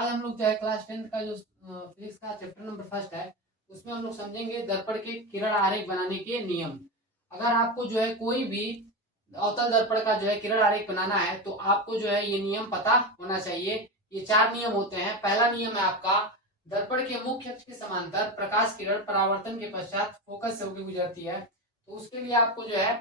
आज हम लोग जो है क्लास 10th का जो फिजिक्स का चैप्टर नंबर फर्स्ट है उसमें हम लोग समझेंगे दर्पण के किरण आरेख बनाने के नियम। अगर आपको जो है कोई भी अवतल दर्पण का जो है किरण आरेख बनाना है तो आपको जो है ये नियम पता होना चाहिए। ये 4 नियम होते हैं। पहला नियम है आपका, दर्पण के मुख्य अक्ष के समांतर प्रकाश किरण परावर्तन के पश्चात फोकस से होकर गुजरती है। तो उसके लिए आपको जो है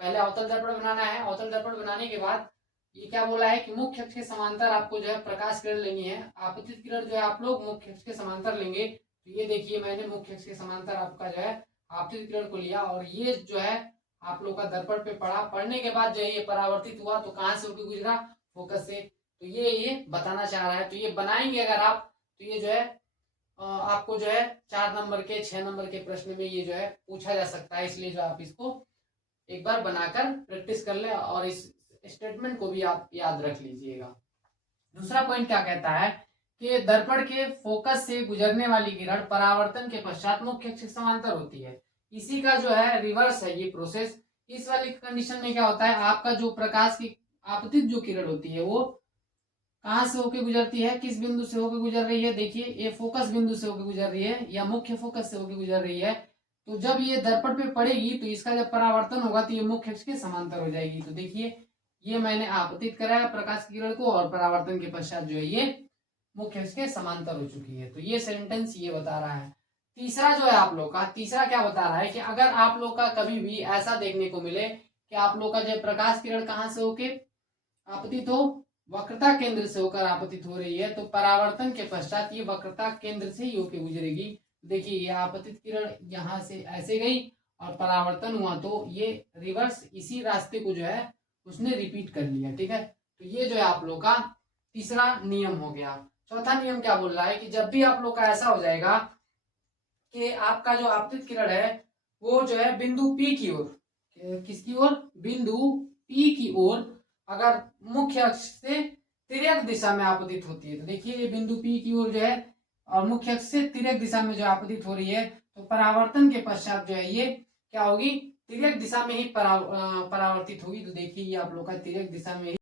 पहले अवतल दर्पण बनाना है। अवतल दर्पण बनाने के बाद ये क्या बोला है कि मुख्य अक्ष के समांतर आपको जो है प्रकाश किरण लेनी है। आपतित किरण जो है आप लोग मुख्य अक्ष के समांतर लेंगे। तो ये देखिए मैंने मुख्य अक्ष के समांतर आपका जो है आपतित किरण को लिया और ये जो है आप लोग का दर्पण पे पड़ा। पढ़ने के बाद जो है ये परावर्तित हुआ तो कहां से होकर गुजरा, फोकस से। तो ये बताना चाह रहा है। तो ये बनाएंगे अगर आप तो ये जो है आपको जो है 4 नंबर के 6 नंबर के प्रश्न में ये जो है पूछा जा सकता है। इसलिए जो आप इसको एक बार बनाकर प्रैक्टिस कर ले और इस स्टेटमेंट को भी आप याद रख लीजिएगा। दूसरा पॉइंट क्या कहता है कि दर्पण के फोकस से गुजरने वाली किरण परावर्तन के पश्चात मुख्य अक्ष के समांतर होती है। इसी का जो है रिवर्स है ये प्रोसेस। इस वाली कंडीशन में क्या होता है, आपका जो प्रकाश की आपतित जो किरण होती है वो कहां से होकर गुजरती है, किस बिंदु से होकर गुजर रही है। देखिए ये फोकस बिंदु से होकर गुजर रही है या मुख्य फोकस से होकर गुजर रही है। तो जब ये दर्पण पे पड़ेगी तो इसका जब परावर्तन होगा तो ये मुख्य अक्ष के समांतर हो जाएगी। तो देखिए ये मैंने आपतित कराया प्रकाश की किरण को और परावर्तन के पश्चात जो है ये मुख्य अक्ष के समांतर हो चुकी है। तो ये सेंटेंस ये बता रहा है। तीसरा जो है आप लोग का तीसरा क्या बता रहा है कि अगर आप लोग का कभी भी ऐसा देखने को मिले कि आप लोग का जो प्रकाश किरण कहां से होके आपतित हो, वक्रता केंद्र से होकर आपतित हो रही है, तो परावर्तन के पश्चात ये वक्रता केंद्र से ही होकर गुजरेगी। देखिए ये आपतित किरण यहाँ से ऐसे गई और परावर्तन हुआ तो ये रिवर्स इसी रास्ते को जो है उसने रिपीट कर लिया। ठीक है, तो ये जो है आप लोग का तीसरा नियम हो गया। चौथा नियम क्या बोल रहा है कि जब भी आप लोग का ऐसा हो जाएगा कि आपका जो आपतित किरण है वो जो है बिंदु पी की ओर, किसकी ओर, बिंदु पी की ओर अगर मुख्य अक्ष से तिर्यक दिशा में आपतित होती है। तो देखिए ये बिंदु पी की ओर जो है और मुख्य अक्ष से तिर्यक दिशा में जो आपतित हो रही है तो परावर्तन के पश्चात जो है ये क्या होगी, तिर्यक दिशा में ही परावर्तित होगी। तो देखिए ये आप लोग का तिर्यक दिशा में ही